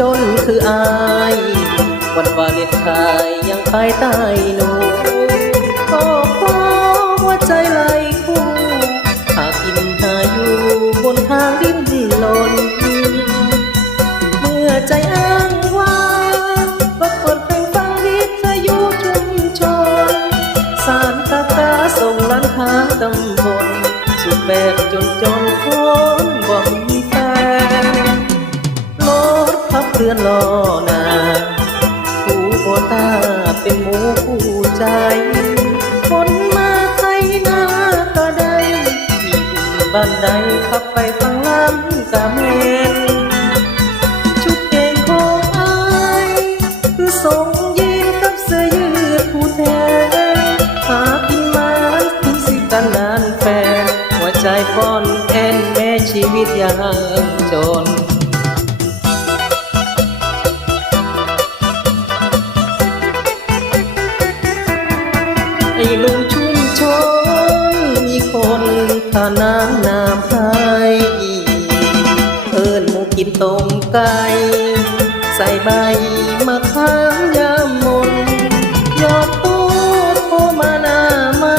จนคืออายวันวาเลนไทน์ยังภายใต้หนูก็เพราะว่าใจไหลคู่หากินหาอยู่บนทางดิ้นรนเมื่อใจอ้างว้างก็เปิดเพลงฟังวิทยุชุมชนสารตากาส่งร้านค้าตำบลสุดแบบจนคนบ่มีแฟนพับเรือนรอนาผู้โอตาเป็นหมูคู่ใจคนมาไทยนาก็ได้ที่บ้านใดขับไปฟังลำกะเมนชุดเก่งของอายคือทรงยีนกับเสื้อยืดผู้แทนหากินมาถึงสิกันนานแฟนหัวใจป้อนแอนแม่ชีวิตยากจนไอ้ลุงชุ่มชนมีคนข้าน้ำให้เอิ้นหมูกินต้มไก่ใส่ใบมะขามยามมนยอดตู้โทรมาหน้าไม้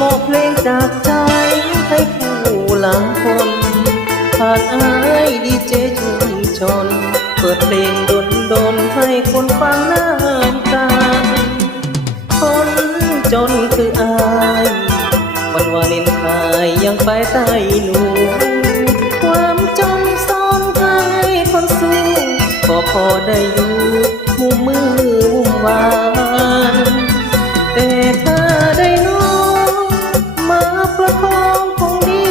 มอบเพลงจากใจให้ผู้หลังคนผ่านอายดีเจชุมชนเปิดเพลงดนให้คนฟังน้ำตาคนจนคืออายวันวาเลนไทน์ยังไปใต้หนูความจนซ้อนให้คนสู้ก็พอได้อยู่มุมมือมุมหวานแต่ถ้าได้น้องมาประคองคงดี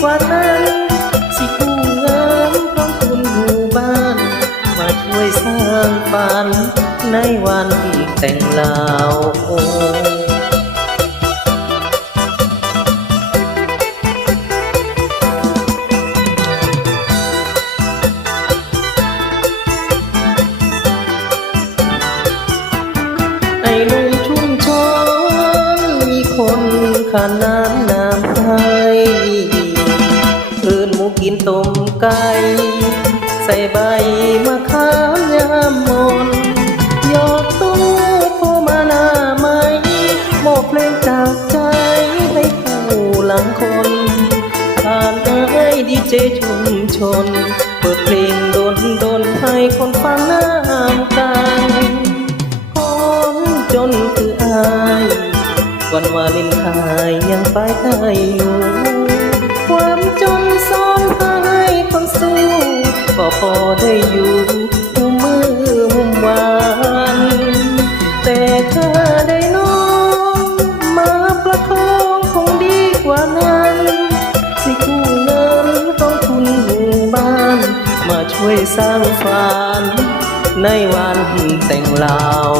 กว่านั้นสิกู้เงินของคุณหมู่บ้านมาช่วยสร้างฝันในวันแต่งลาวไอ้ลุงชุ่มชนมีคนข้าน้ำให้เอิ้นหมูกินต้มไก่ใส่ใบมะขามยามมนยกตู้โทรมาหน้าไม้มอบเพลงจากใจให้ผู้หลังคนผ่านเอ้ยดีเจชุมชนเปิดเพลงดนให้คนฟังน้ำตาคนจนคืออายวันวาเลนไทน์ยังไปใต้อยู่ความจนซ้อนให้คนสู้ก็พอได้อยู่มุมมือมุมหวานแต่ถ้าได้น้องมาประคองคงดีกว่านั้นสิกู้เงินของทุนหมู่บ้านมาช่วยสร้างฝันในวันแต่งลาว